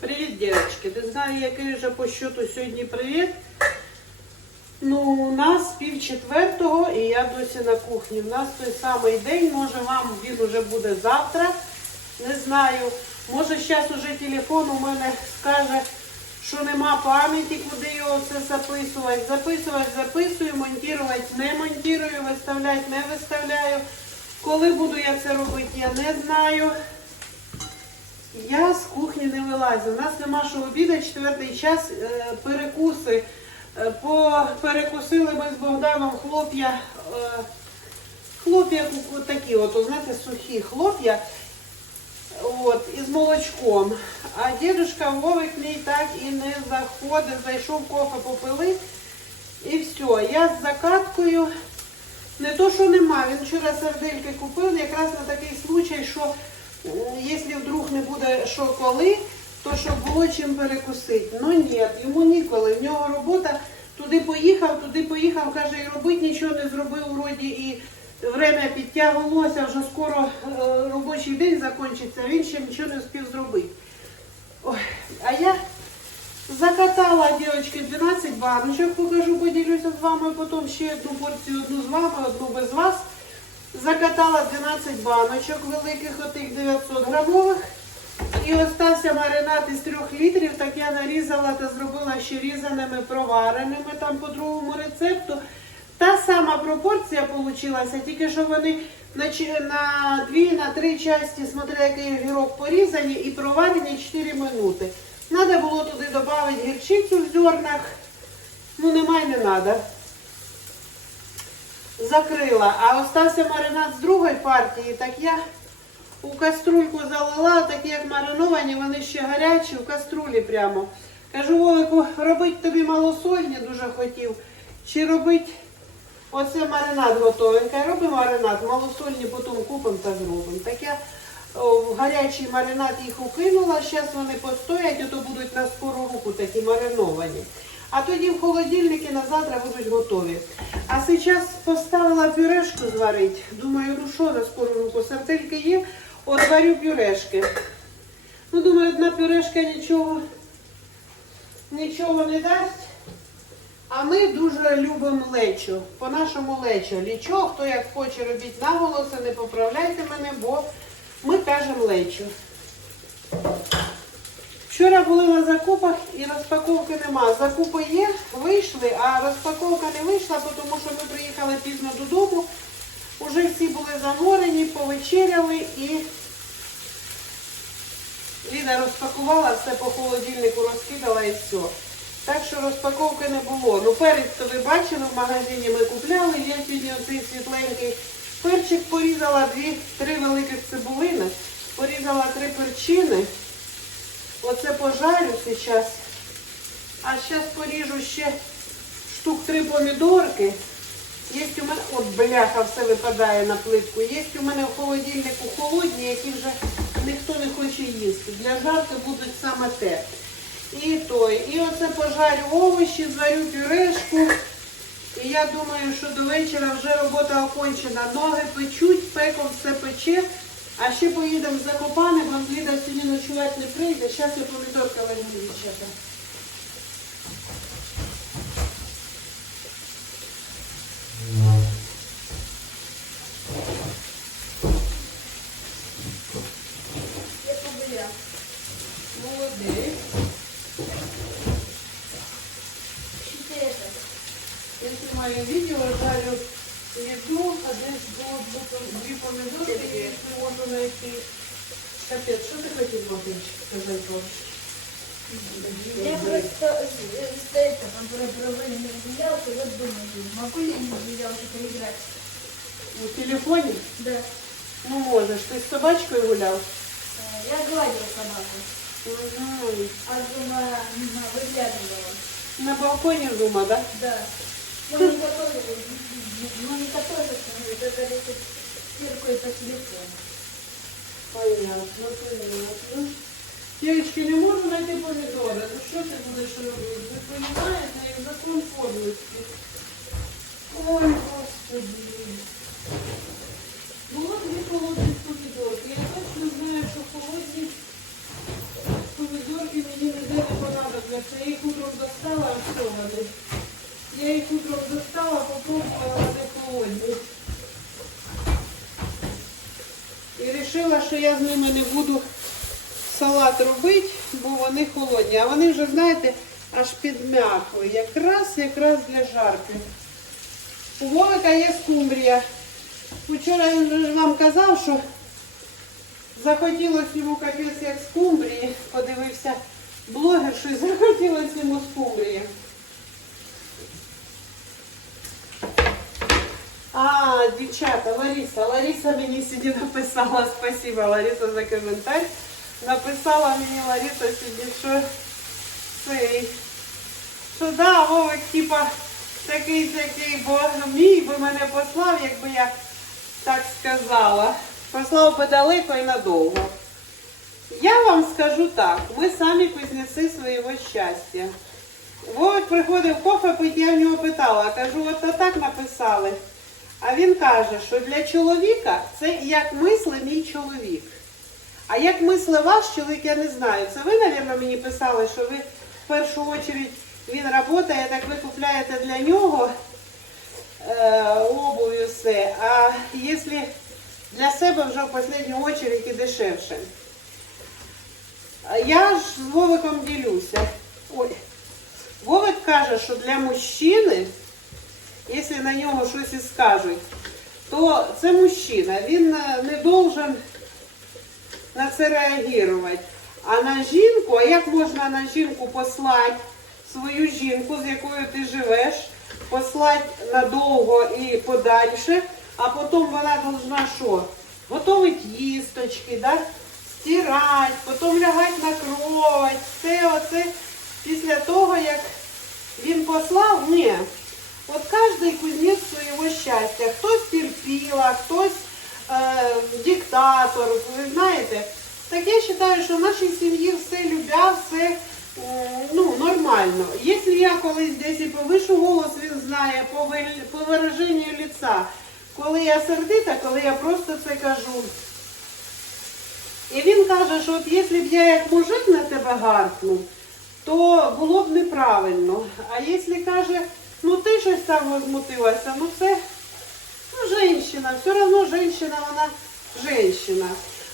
Привіт, дівчатки. Не знаю, який вже по счету сьогодні привіт. Ну, у нас пів четвертого і я досі на кухні. У нас той самий день, може вам він уже буде завтра. Не знаю. Може зараз уже телефон у мене скаже, що нема пам'яті, куди його все записувати. Записувати, записую, монтувати не монтую, виставляти не виставляю. Коли буду я це робити, я не знаю. Я з кухні не вилазю. У нас нема що обідати, четвертий час, е, перекуси. Е, перекусили ми з Богданом хлоп'я, е, хлоп'я такі, от, знаєте, сухі хлоп'я, от, із молочком. А дідушка Вовик мій так і не заходить, зайшов кофе попили. І все. Я з закаткою. Не то, що нема. Він вчора сердельки купив, якраз на такий случай, що якщо вдруг не буде що коли, то щоб було чим перекусити. Ну ні, йому ніколи. В нього робота туди поїхав, туди поїхав, каже, і робити нічого не зробив вроді і время підтягувалося, вже скоро е, робочий день закінчиться, він ще нічого не встиг зробити. Ой, а я Закатала, девочки, 12 баночок, покажу, поділюся з вами, потім ще одну порцію, одну з вами, одну без вас. Закатала 12 баночок великих, отих 900 грамових. І остався маринад із 3 літрів, так я нарізала та зробила ще різаними, провареними там по другому рецепту. Та сама пропорція вийшла, тільки що вони на, на 2, на 3 часті, смотря який огірок порізані і проварені 4 минути. Надо було туди додати гірчицю в зернах. Ну, немає, не треба. Закрила. А остався маринад з другої партії, так я у каструльку залила, такі як мариновані, вони ще гарячі, в каструлі прямо. Кажу, Вовику, робить тобі малосольні, дуже хотів. Чи робить оце маринад готовий? Каже, роби маринад, малосольні потім купимо та зробимо. Так я в гарячий маринад їх укинула, зараз вони постоять, ото будуть на скору руку такі мариновані. А тоді в холодильнику на завтра будуть готові. А зараз поставила пюрешку зварити. Думаю, ну що на скору руку, сардельки є, от варю пюрешки. Ну, думаю, одна пюрешка нічого, нічого не дасть. А ми дуже любимо лечо. По-нашому лечо. Лічо, хто як хоче робіть наголоси, не поправляйте мене, бо ми кажемо лечо. Вчора були на закупах і розпаковки нема. Закупи є, вийшли, а розпаковка не вийшла, тому що ми приїхали пізно додому. Уже всі були заморені, повечеряли і Ліда розпакувала, все по холодильнику розкидала і все. Так що розпаковки не було. Ну перець, то ви бачили, в магазині ми купляли. Я сьогодні оцей світленький перчик порізала, дві, три великих цибулини, порізала три перчини. Оце пожарю зараз. А зараз поріжу ще штук три помідорки. Є у мене, от бляха, все випадає на плитку. Є у мене в холодильнику холодні, які вже ніхто не хоче їсти. Для жарки будуть саме те. І той. І оце пожарю овочі, зварю пюрешку. І я думаю, що до вечора вже робота окончена. Ноги печуть, пеком все пече. А ще поїдемо в Закопане, бо Ліда сьогодні ночувати не прийде. Зараз я помідорка возьму дівчата. Молодець. Я знімаю відео, жарю їду, а десь було дві- дві помідорки, і не можу знайти. Капець, що ти хотів Богданчик сказати? бабушці? Я просто э, с этого, который проводили не разделялся, вот думаю, могу ли я не разделялся поиграть? У телефоні? Да. Ну можеш. Ти з собачкою гуляв? Э, Я гладила собаку, Угу. а дома м, выглядывала. На балконі вдома, так? Да. Ну, не готовила, ну, не готовила, только если стиркой по телефону. Понятно, понятно. Девочки, не можу знайти помідори. Ну що ти будеш робити? Ви розумієте, як закон подлості. Ой, Господи. Було дві холодні помідорки. Я точно знаю, що холодні помідорки мені Ось я їх утром достала, а що вони? Я їх утром достала, попробувала, вони холодні. І вирішила, що я з ними не буду салат робити, бо вони холодні. А вони вже, знаєте, аж підм'якли. Якраз, якраз для жарки. У Вовика є скумбрія. Вчора він вам казав, що захотілося йому капець як скумбрії. Подивився блогер, що захотілося йому скумбрії. А, дівчата, Лариса. Лариса мені сьогодні написала, спасибо, Лариса, за коментар. Написала мені Лариса сьогодні, що цей, що да, Вовик, типа, такий такий, бо мій би мене послав, якби я так сказала. Послав би далеко і надовго. Я вам скажу так, ми самі кузнеці свого щастя. Вовик приходив кофе пити, я в нього питала, кажу, от так написали. А він каже, що для чоловіка це як мисли мій чоловік. А як мисли ваш чоловік, я не знаю. Це ви, мабуть, мені писали, що ви в першу чергу він працює, так ви купляєте для нього е, обувь все. А якщо для себе вже в останню чергу і дешевше. Я ж з Вовиком ділюся. Ой. Вовик каже, що для мужчини, якщо на нього щось і скажуть, то це мужчина. Він е, не должен на це реагувати. А на жінку, а як можна на жінку послати свою жінку, з якою ти живеш, послати надовго і подальше, а потім вона должна що? Готовить їсточки, да? стирати, потім лягати на кровать, все оце після того, як він послав, ні. От кожен кузнець своєго щастя. Хтось терпіла, хтось е, диктатор, ви знаєте. Так я вважаю, що в нашій сім'ї все любя, все м, ну, нормально. Якщо я колись десь і повишу голос, він знає по, по вираженню лица, коли я сердита, коли я просто це кажу. І він каже, що от якщо б я як мужик на тебе гаркнув, то було б неправильно. А якщо каже, ну ти щось там возмутилася, ну це ну, женщина, все одно женщина, вона женщина.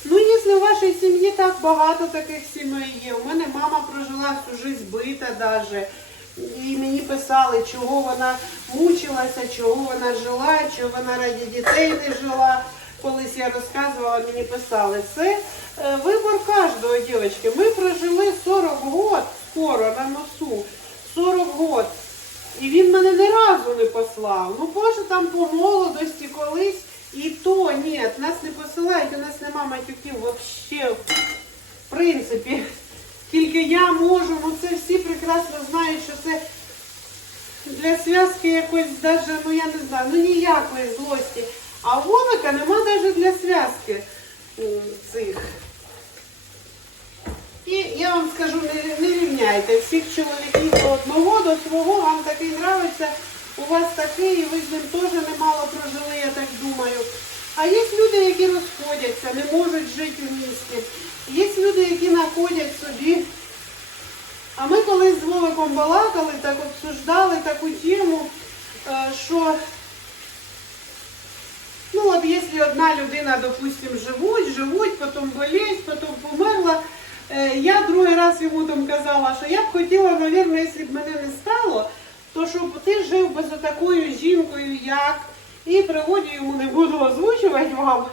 Ну, якщо в вашій сім'ї так багато таких сімей є, у мене мама прожила всю життя бита даже. І мені писали, чого вона мучилася, чого вона жила, чого вона раді дітей не жила. Колись я розказувала, мені писали, це е, вибор кожного, дівчатки. Ми прожили 40 год, скоро на носу, 40 год. І він мене ні разу не послав. Ну, може, там по молодості колись. І то ні, нас не посилають, у нас нема матюків взагалі. В принципі, тільки я можу, ну це всі прекрасно знають, що це для зв'язки якось даже, ну я не знаю, ну ніякої злості. А Вовика нема навіть для зв'язки цих. І я вам скажу, не, не рівняйте всіх чоловіків до одного, до свого, вам такий нравиться, у вас такий, і ви з ним теж немало прожили, я так думаю. А є люди, які розходяться, не можуть жити в місті. Є люди, які знаходять собі. А ми колись з Вовиком балакали, так обсуждали таку тему, е, що Ну от якщо одна людина, допустим, живуть, живуть, потім болеють, потім померла. Е, Я другий раз йому там казала, що я б хотіла, мабуть, якщо б мене не стало, то щоб ти жив би за такою жінкою, як. І пригоді йому не буду озвучувати вам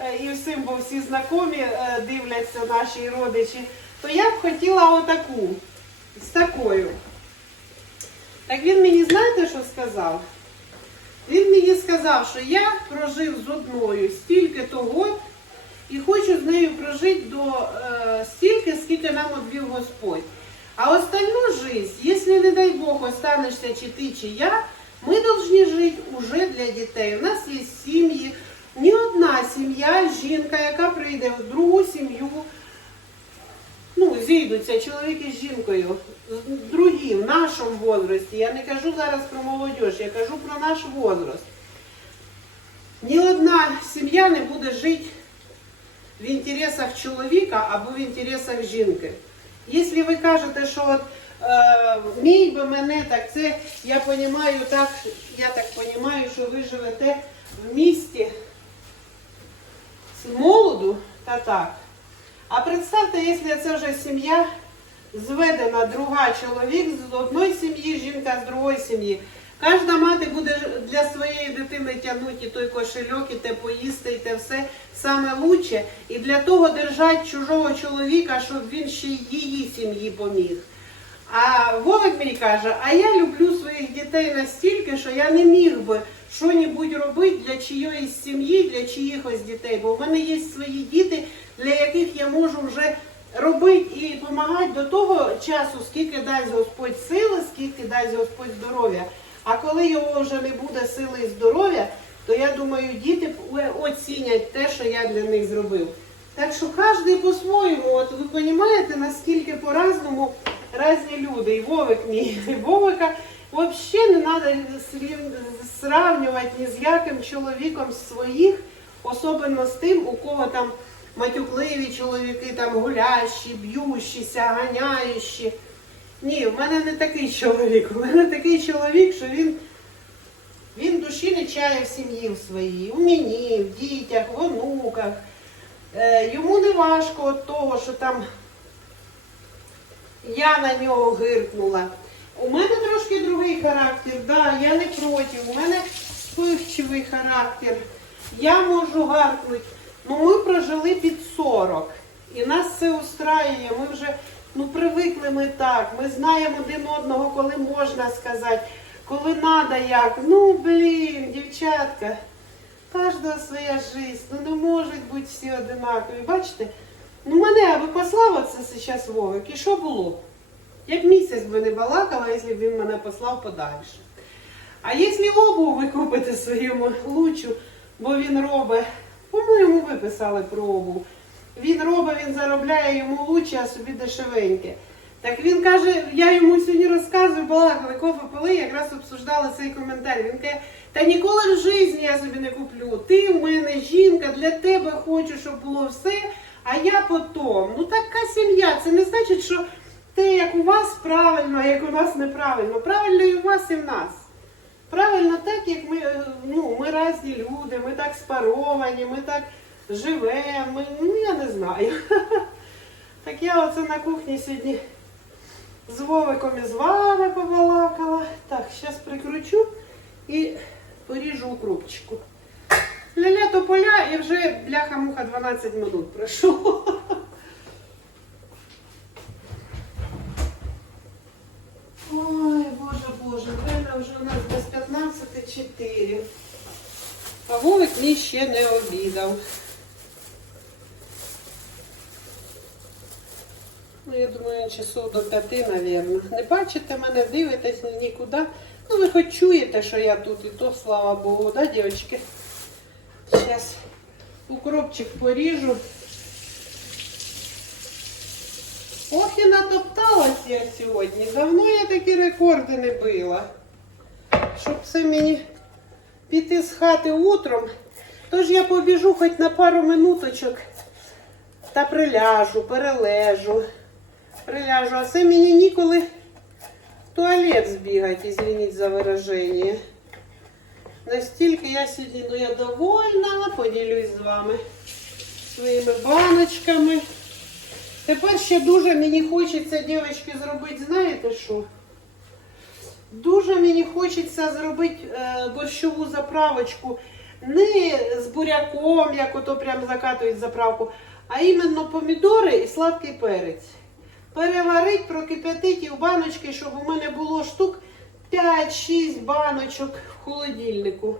е, і всім, бо всі знайомі е, дивляться наші родичі, то я б хотіла отаку, з такою. Так він мені знаєте, що сказав? Він мені сказав, що я прожив з одною стільки то год і хочу з нею прожити до е, стільки, скільки нам відвів Господь. А остальну жизнь, якщо, не дай Бог, останешся чи ти, чи я, ми повинні жити уже для дітей. У нас є сім'ї. Ні одна сім'я, жінка, яка прийде в другу сім'ю, ну, зійдуться чоловік із жінкою, з другим, в нашому возрасті. Я не кажу зараз про молодь, я кажу про наш возраст. Ні одна сім'я не буде жити в інтересах чоловіка або в інтересах жінки. Якщо ви кажете, що от, е, мій би мене так, це я розумію так, я так розумію, що ви живете в місті з молоду та так. А представте, якщо це вже сім'я зведена, друга чоловік з одної сім'ї, жінка з другої сім'ї. Кожна мати буде для своєї дитини тягнути той кошельок, і те поїсти, і те все саме лучше. І для того держати чужого чоловіка, щоб він ще й її сім'ї поміг. А Вовик мені каже, а я люблю своїх дітей настільки, що я не міг би що-небудь робити для чиєїсь сім'ї, для чиїхось дітей. Бо в мене є свої діти, для яких я можу вже робити і допомагати до того часу, скільки дасть Господь сили, скільки дасть Господь здоров'я. А коли його вже не буде сили і здоров'я, то я думаю, діти оцінять те, що я для них зробив. Так що кожен по-своєму, от ви розумієте, наскільки по-разному різні люди. І Вовик ні. Вовика взагалі не треба сравнювати ні з яким чоловіком своїх, особливо з тим, у кого там матюкливі чоловіки, там гулящі, б'ющіся, ганяючі. Ні, в мене не такий чоловік. У мене такий чоловік, що він, він душі не чає в сім'ї в своїй, у мені, в дітях, в онуках. Е, йому не важко від того, що там я на нього гиркнула. У мене трошки другий характер, да, я не проти, у мене спивчивий характер. Я можу гаркнути. Ну ми прожили під 40. І нас це устраює. Ми вже ну, привикли ми так. Ми знаємо один одного, коли можна сказати, коли треба як. Ну, блін, дівчатка, кожного своя життя. Ну не можуть бути всі одинакові. Бачите? Ну мене аби послав оце зараз Вовик. І що було? Як місяць би не балакала, якщо б він мене послав подальше. А якщо обув ви купите своєму лучу, бо він робить, по-моєму, ви писали про обув. Він робить, він заробляє йому лучше, а собі дешевеньке. Так він каже, я йому сьогодні розказую, балакали, кофе пили, якраз обсуждали цей коментар. Він каже, та ніколи в житті я собі не куплю. Ти в мене жінка, для тебе хочу, щоб було все, а я потом. Ну така сім'я. Це не значить, що те, як у вас правильно, а як у нас неправильно. Правильно і у вас, і в нас. Правильно так, як ми, е, ну, ми різні люди, ми так спаровані, ми так живемо, ми, ну я не знаю. Так я оце на кухні сьогодні з Вовиком і з вами побалакала. Так, зараз прикручу і поріжу укропчику. Ля-ля тополя і вже бляха-муха 12 минут пройшло. Ой, боже, боже, время вже у нас без 15.4. А Вовик мій ще не обідав. Ну, я думаю, часов до п'яти, мабуть. Не бачите мене, дивитесь нікуди. Ну, ви хоч чуєте, що я тут, і то, слава Богу, да, дівчатки? Зараз укропчик поріжу. Ох, і натопталась я сьогодні. Давно я такі рекорди не била. Щоб це мені піти з хати утром. Тож я побіжу хоч на пару минуточок та приляжу, перележу. Приляжу. А це мені ніколи в туалет збігати, извиніть за вираження. Настільки я сьогодні, ну я довольна, поділюсь з вами своїми баночками. Тепер ще дуже мені хочеться, дівчатки, зробити, знаєте що? Дуже мені хочеться зробити е, борщову заправочку не з буряком, як ото прям закатують заправку, а іменно помідори і сладкий перець. Переварить, прокип'ятить і в баночки, щоб у мене було штук 5-6 баночок в холодильнику.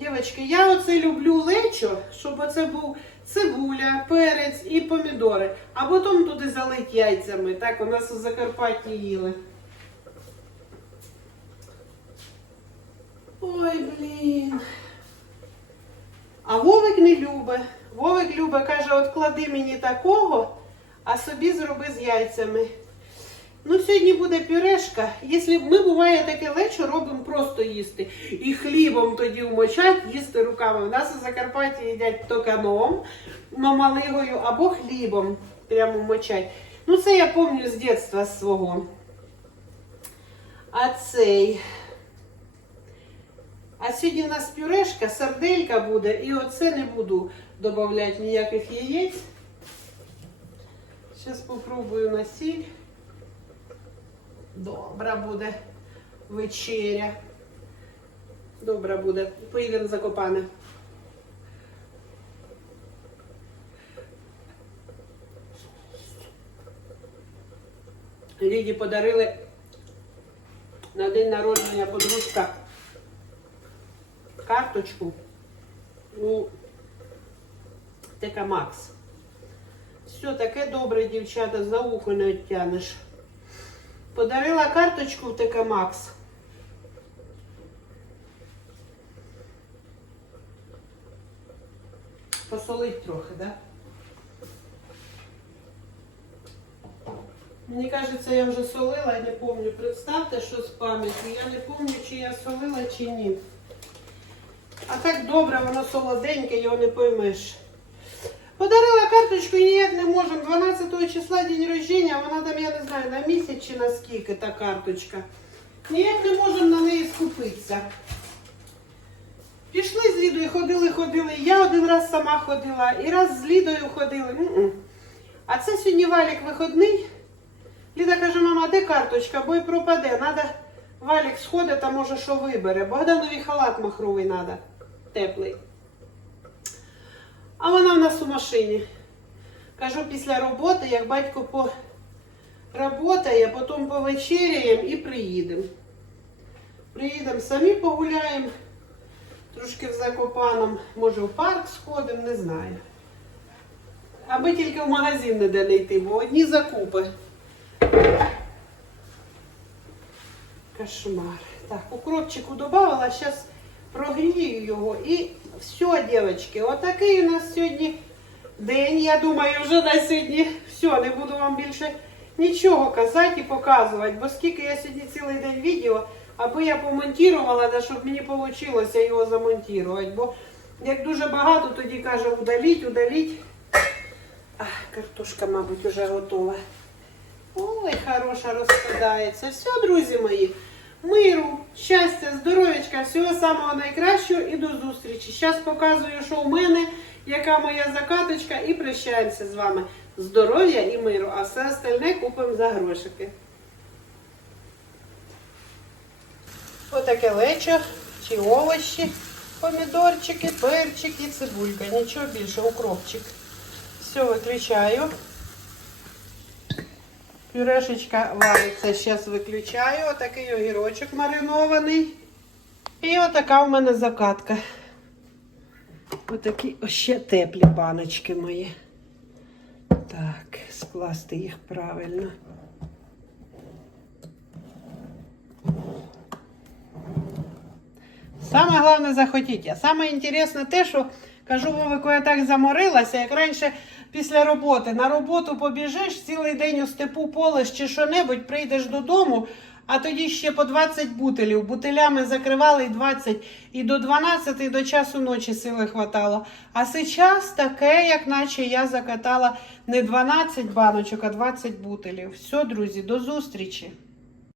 Дівчатки, я оце люблю лечо, щоб оце був цибуля, перець і помідори. А потім туди залить яйцями. Так у нас у Закарпатті їли. Ой, блін. А Вовик не любить. Вовик любить, каже, от клади мені такого, а собі зроби з яйцями. Ну, сьогодні буде пюрешка. Якщо ми буває таке лечо, робимо просто їсти. І хлібом тоді вмочать, їсти руками. У нас у Закарпатті їдять токаном, мамалигою або хлібом прямо вмочать. Ну, це я пам'ятаю з дитинства свого. А цей. А сьогодні у нас пюрешка, сарделька буде, і оце не буду додавати ніяких яєць. Зараз спробую на. Добра буде вечеря. Добра буде. Поїдемо за Закопане. Ліді подарили на день народження подружка карточку у ТК Макс. Все таке добре, дівчата, за ухо не оттянеш. Подарила карточку в ТК Макс. Посолить трохи, да? Мені кажеться, я вже солила, не пам'ятаю. Представте, що з пам'яттю. Я не пам'ятаю, чи я солила, чи ні. А так добре, воно солоденьке, його не поймеш. Подарила карточку і ніяк не можемо. 12 числа день рождення, вона там, я не знаю, на місяць чи на скільки та карточка. Ніяк не можемо на неї скупитися. Пішли з Лідою, ходили, ходили. Я один раз сама ходила, і раз з Лідою ходили. М-м. А це сьогодні валік виходний. Ліда каже, мама, де карточка? Бо й пропаде. Надо валік сходить, а може що вибере. Богданові халат махровий треба. Теплий. А вона в нас у машині. Кажу, після роботи, як батько по работає, потім повечеряємо і приїдемо. Приїдемо самі погуляємо, трошки в Закопаном, може в парк сходимо, не знаю. Аби тільки в магазин не де не йти, бо одні закупи. Кошмар. Так, укропчику додавала, зараз прогрію його і все, дівчатки, отакий у нас сьогодні день. Я думаю, вже на сьогодні все, не буду вам більше нічого казати і показувати, бо скільки я сьогодні цілий день відео, аби я помонтувала, да, щоб мені вийшло його замонтувати. Бо як дуже багато, тоді каже удаліть, удаліть. Ах, картошка, мабуть, вже готова. Ой, хороша розкладається. Все, друзі мої. Миру, щастя, здоров'ячка, всього самого найкращого і до зустрічі. Зараз показую, що у мене, яка моя закаточка, і прощаємося з вами. Здоров'я і миру, а все остальне купимо за грошики. Отаке лечо чи овочі, помідорчики, перчики, цибулька. Нічого більше, укропчик. Все, виключаю. Пюрешечка вариться, зараз виключаю. Отакий огірочок маринований. І отака в мене закатка. Отакі о, ще теплі баночки мої. Так, скласти їх правильно. Саме головне захотіть. А саме інтересне те, що кажу Вовику, я так заморилася, як раніше після роботи. На роботу побіжиш, цілий день у степу полиш чи що-небудь, прийдеш додому, а тоді ще по 20 бутилів. Бутилями закривали 20, і до 12, і до часу ночі сили хватало. А зараз таке, як наче я закатала не 12 баночок, а 20 бутилів. Все, друзі, до зустрічі!